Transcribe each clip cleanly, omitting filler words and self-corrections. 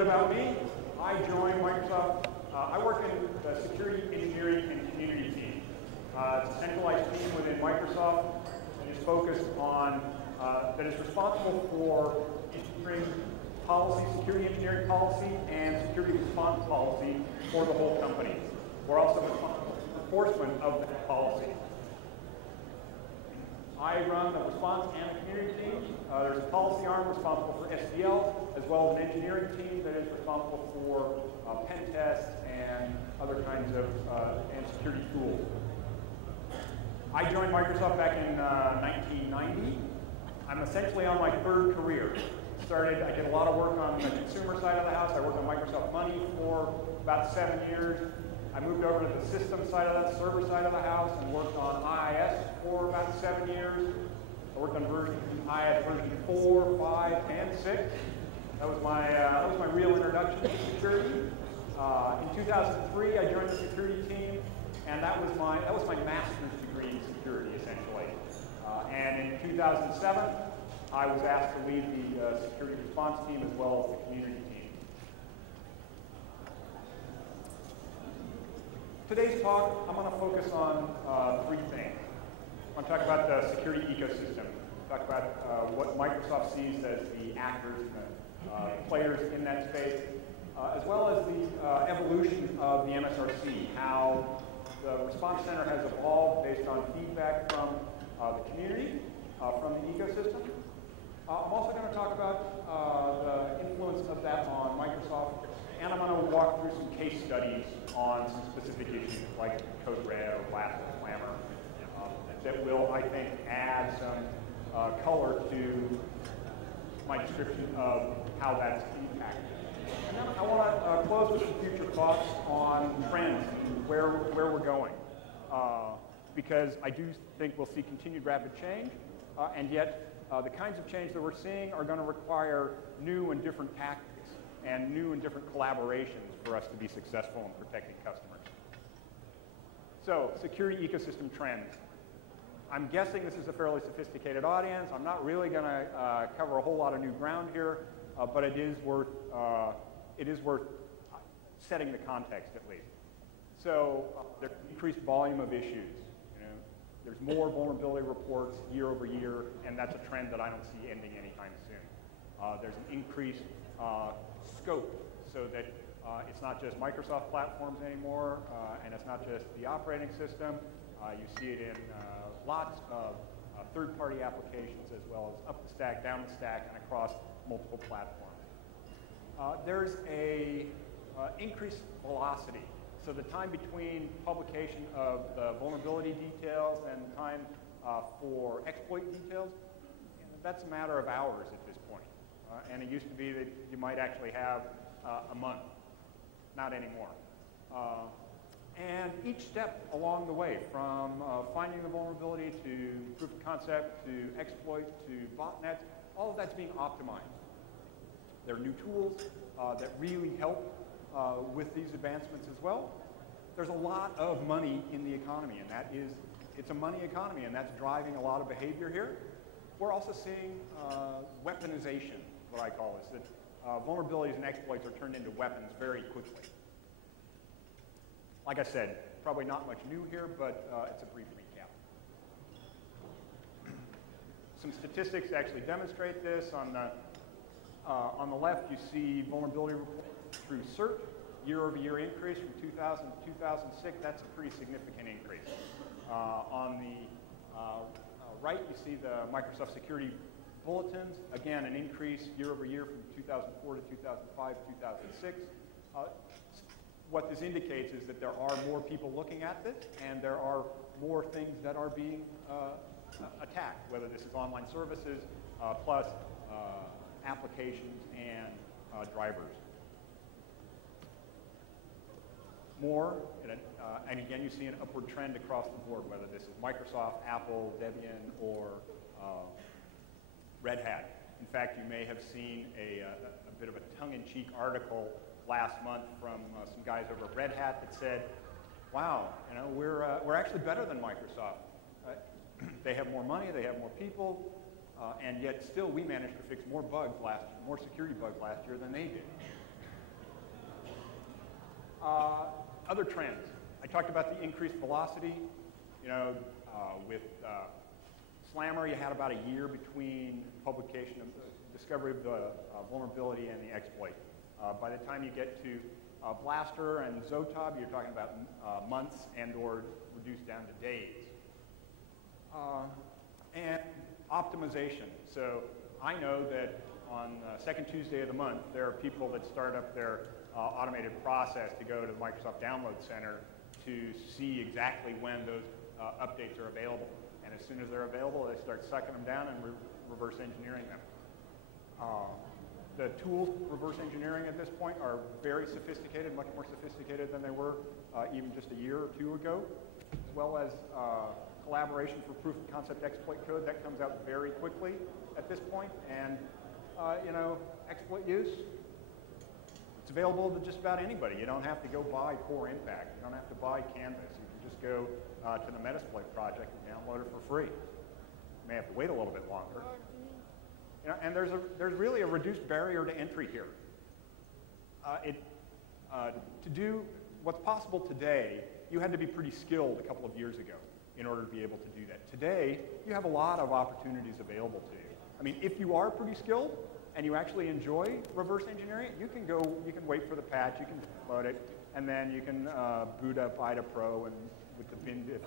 About me, I joined Microsoft. I work in the security engineering and community team. It's a centralized team within Microsoft that is focused on, that is responsible for engineering policy, security engineering policy, and security response policy for the whole company. We're also responsible for enforcement of that policy. I run the response and the community teams. There's a policy arm responsible for SDL, as well as an engineering team that is responsible for pen tests and other kinds of and security tools. I joined Microsoft back in 1990. I'm essentially on my third career. I did a lot of work on the consumer side of the house. I worked on Microsoft Money for about 7 years. I moved over to the system side of the server side of the house and worked on IIS for about 7 years. I worked on IIS version 4, 5, and 6. That was my real introduction to security. In 2003, I joined the security team, and that was my master's degree in security, essentially. And in 2007, I was asked to lead the security response team as well as the community team. Today's talk, I'm going to focus on three things. I'm going to talk about the security ecosystem, talk about what Microsoft sees as the actors and the players in that space, as well as the evolution of the MSRC, how the Response Center has evolved based on feedback from the community, from the ecosystem. I'm also going to talk about the influence of that on Microsoft, and I'm going to walk through some case studies on some specific issues like Code Red or Blast or Clamor that will, I think, add some color to my description of how that's impacted. And then I want to close with some future thoughts on trends and where we're going, because I do think we'll see continued rapid change, and yet the kinds of change that we're seeing are going to require new and different tactics and new and different collaborations for us to be successful in protecting customers. So, security ecosystem trends. I'm guessing this is a fairly sophisticated audience. I'm not really going to cover a whole lot of new ground here, but it is worth setting the context at least. So, there's increased volume of issues. There's more vulnerability reports year over year, and that's a trend that I don't see ending anytime soon. There's an increased scope, so that it's not just Microsoft platforms anymore, and it's not just the operating system. You see it in lots of third-party applications, as well as up the stack, down the stack, and across multiple platforms. There's a increased velocity. So the time between publication of the vulnerability details and time for exploit details, that's a matter of hours at this point. And it used to be that you might actually have a month. Not anymore. And each step along the way, from finding the vulnerability to proof of concept to exploits to botnets, all of that's being optimized. There are new tools that really help with these advancements as well. There's a lot of money in the economy, and it's a money economy, and that's driving a lot of behavior here. We're also seeing weaponization, what I call this, that vulnerabilities and exploits are turned into weapons very quickly. Like I said, probably not much new here, but it's a brief recap. Some statistics actually demonstrate this. On the left, you see vulnerability reports through CERT, year-over-year increase from 2000 to 2006. That's a pretty significant increase. On the right, you see the Microsoft Security Bulletins. Again, an increase year-over-year from 2004 to 2005, 2006. What this indicates is that there are more people looking at this, and there are more things that are being attacked, whether this is online services, plus applications and drivers. More, and again, you see an upward trend across the board, whether this is Microsoft, Apple, Debian, or Red Hat. In fact, you may have seen a bit of a tongue-in-cheek article last month from some guys over at Red Hat that said, wow, we're actually better than Microsoft. They have more money, they have more people, and yet still we managed to fix more security bugs last year than they did. Other trends. I talked about the increased velocity. You know, with Slammer, you had about a year between publication of the discovery of the vulnerability and the exploit. By the time you get to Blaster and Zotab, you're talking about months and or reduced down to days. And optimization. So I know that on second Tuesday of the month, there are people that start up their automated process to go to the Microsoft Download Center to see exactly when those updates are available. And as soon as they're available, they start sucking them down and reverse engineering them. The tools for reverse engineering at this point are very sophisticated, much more sophisticated than they were even just a year or two ago, as well as collaboration for proof of concept exploit code. That comes out very quickly at this point. And, you know, exploit use, it's available to just about anybody. You don't have to go buy Core Impact. You don't have to buy Canvas. You can just go to the Metasploit project and download it for free. You may have to wait a little bit longer. You know, and there's really a reduced barrier to entry here. To do what's possible today, you had to be pretty skilled a couple of years ago in order to be able to do that. Today, you have a lot of opportunities available to you. I mean, if you are pretty skilled and you actually enjoy reverse engineering, you can wait for the patch, you can load it, and then you can boot up IDA Pro and with the bin diff,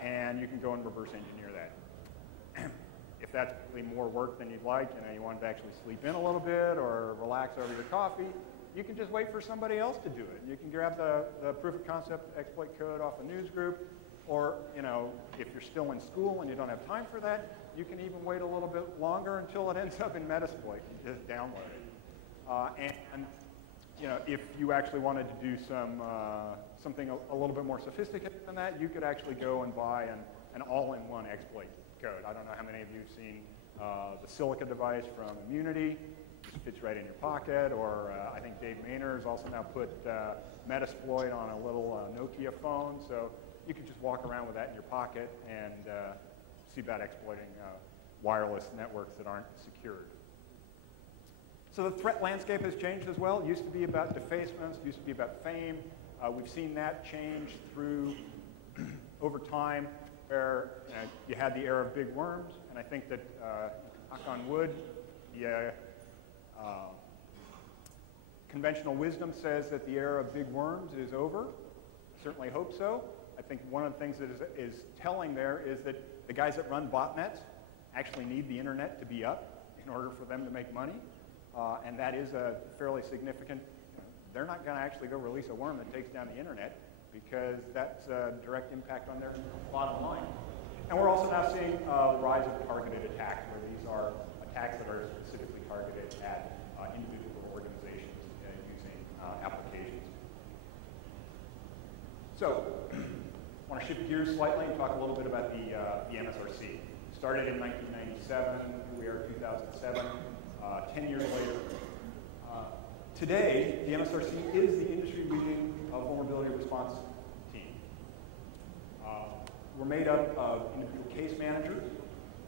and you can go and reverse engineer that. If that's really more work than you'd like, you know, you want to actually sleep in a little bit or relax over your coffee, you can just wait for somebody else to do it. You can grab the proof of concept exploit code off a news group, or, you know, if you're still in school and you don't have time for that, you can even wait a little bit longer until it ends up in Metasploit and just download it. And you know, if you actually wanted to do something a little bit more sophisticated than that, you could actually go and buy an all-in-one exploit code. I don't know how many of you have seen the Silica device from Immunity. It fits right in your pocket, or I think Dave Maynard has also now put Metasploit on a little Nokia phone, so you could just walk around with that in your pocket and see about exploiting wireless networks that aren't secured. So the threat landscape has changed as well. It used to be about defacements, it used to be about fame. We've seen that change through over time, where you had the era of big worms, and I think that, knock on wood, the conventional wisdom says that the era of big worms is over. Certainly hope so. I think one of the things that is telling there is that the guys that run botnets actually need the internet to be up in order for them to make money. And that is a fairly significant, they're not going to actually go release a worm that takes down the internet because that's a direct impact on their bottom line. And we're also now seeing the rise of targeted attacks, where these are attacks that are specifically targeted at individual organizations using applications. So, I want to shift gears slightly and talk a little bit about the MSRC. Started in 1997, here we are 2007, 10 years later. Today, the MSRC is the industry-leading vulnerability response team. We're made up of individual case managers.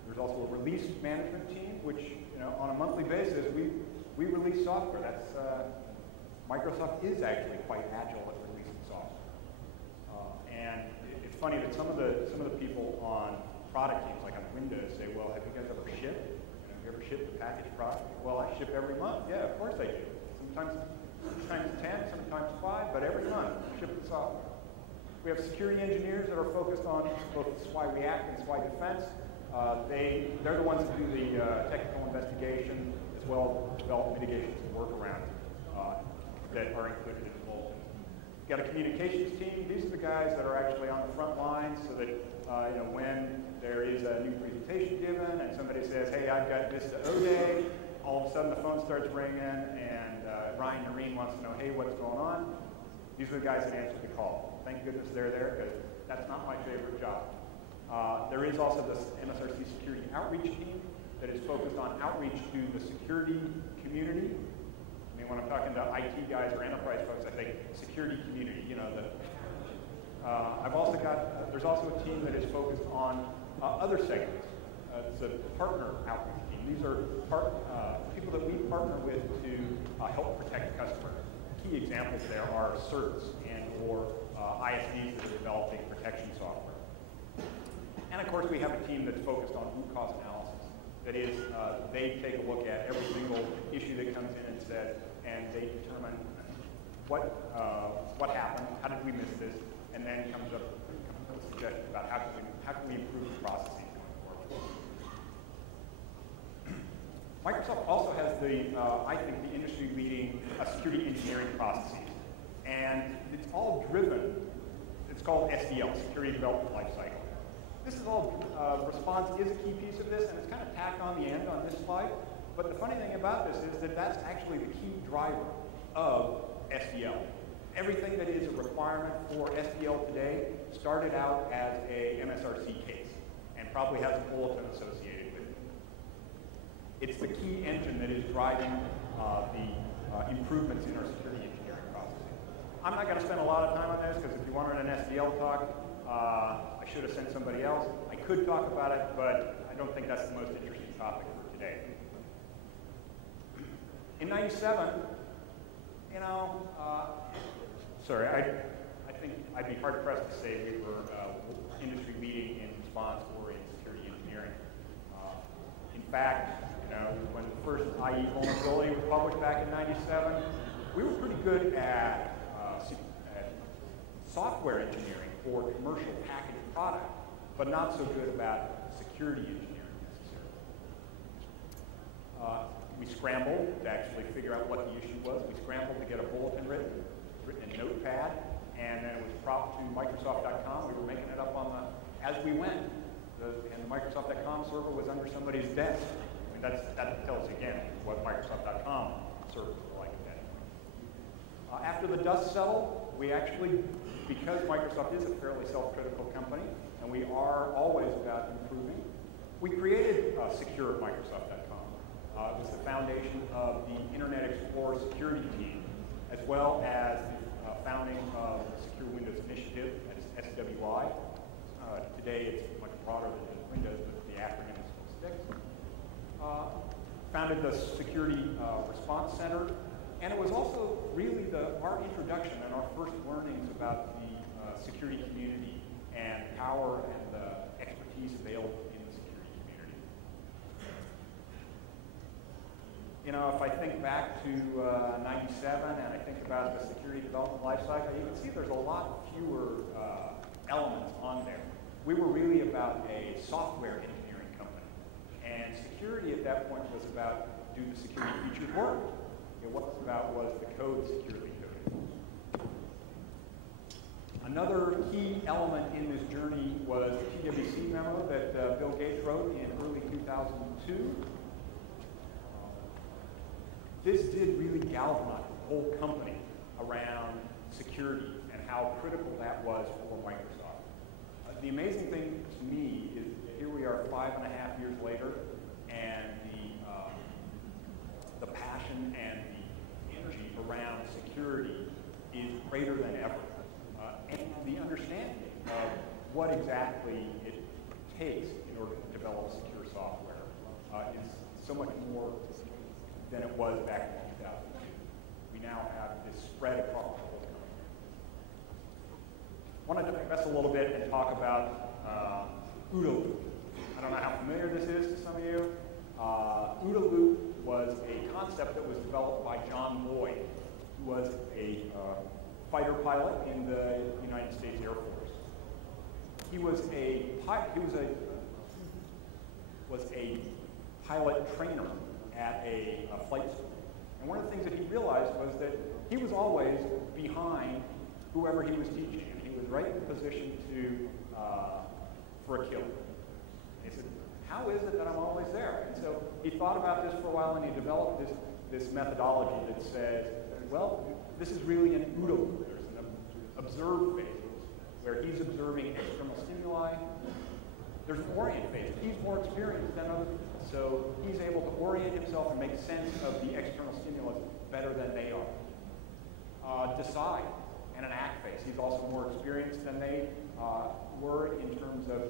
There's also a release management team, which, you know, on a monthly basis, we release software. That's Microsoft is actually quite agile at releasing software. And it's funny that some of the people on product teams, like on Windows, say, "Well, have you guys ever shipped? Have you ever shipped a packaged product?" Well, I ship every month. Yeah, of course I do. Sometimes 10, sometimes 5, but every month I ship the software. We have security engineers that are focused on both SWI React and SWI Defense. They're the ones that do the technical investigation, as well as develop mitigations and workarounds that are included in the bulletin. We've got a communications team. These are the guys that are actually on the front lines, so that you know, when there is a new presentation given and somebody says, "Hey, I've got Vista O-Day," all of a sudden the phone starts ringing, and Ryan Noreen wants to know, "Hey, what's going on?" These are the guys that answer the call. Thank goodness they're there, because that's not my favorite job. There is also this MSRC security outreach team that is focused on outreach to the security community. I mean, when I'm talking to IT guys or enterprise folks, I think security community, you know, there's also a team that is focused on other segments. It's a partner outreach team. These are people that we partner with to help protect customers, key examples there are certs and or ISVs that are developing protection software. And of course, we have a team that's focused on root cause analysis. That is, they take a look at every single issue that comes in and they determine what happened, how did we miss this, and then comes up with suggestions about how can we improve the processes going forward. Microsoft also has I think, the industry-leading security engineering processes, and it's all driven. It's called SDL, Security Development Lifecycle. This is all, response is a key piece of this, and it's kind of tacked on the end on this slide. But the funny thing about this is that that's actually the key driver of SDL. Everything that is a requirement for SDL today started out as a MSRC case, and probably has a bulletin associated with it. It's the key engine that is driving the improvements in our security engineering processes. I'm not going to spend a lot of time on this, because if you wanted an SDL talk, I should have sent somebody else. I could talk about it, but I don't think that's the most interesting topic for today. In '97, sorry, I think I'd be hard-pressed to say we were industry leading in response or in security engineering. In fact, when the first IE vulnerability was published back in '97, we were pretty good at software engineering for commercial packaged product, but not so good about security engineering necessarily. We scrambled to actually figure out what the issue was. We scrambled to get a bulletin written in Notepad, and then it was propped to Microsoft.com. We were making it up as we went, and the Microsoft.com server was under somebody's desk. I mean, that tells you again what Microsoft.com servers were like at that point. After the dust settled, we actually, because Microsoft is a fairly self-critical company, and we are always about improving, we created Secure at Microsoft.com. It was the foundation of the Internet Explorer security team, as well as the founding of the Secure Windows Initiative, that's SWI. Today it's much broader than just Windows, but the acronym still sticks. Founded the Security Response Center, and it was also really our introduction and our first learnings about the security community and power and the expertise available in the security community. If I think back to '97 and I think about the security development lifecycle, you can see there's a lot fewer elements on there. We were really about a software engineering company, and security at that point was about, do the security features work? What it was about was the code securely coded. Another key element in this journey was the PwC memo that Bill Gates wrote in early 2002. This did really galvanize the whole company around security and how critical that was for Microsoft. The amazing thing to me is that here we are 5.5 years later, and the passion and the energy around security is greater than ever. And the understanding of what exactly it takes in order to develop secure software is so much more than it was back in 2002. We now have this spread across the whole company. I want to digress a little bit and talk about OODA loop. I don't know how familiar this is to some of you. OODA loop was a concept that was developed by John Lloyd, who was a fighter pilot in the United States Air Force. He was a pilot trainer at a flight school. And one of the things that he realized was that he was always behind whoever he was teaching, and he was right in the position for a kill. He said, how is it that I'm always there? And so he thought about this for a while, and he developed this methodology that says, well, this is really an OODA loop. There's an observe phase where he's observing external stimuli. There's an orient phase. He's more experienced than other people, so he's able to orient himself and make sense of the external stimulus better than they are. Decide and an act phase. He's also more experienced than they were in terms of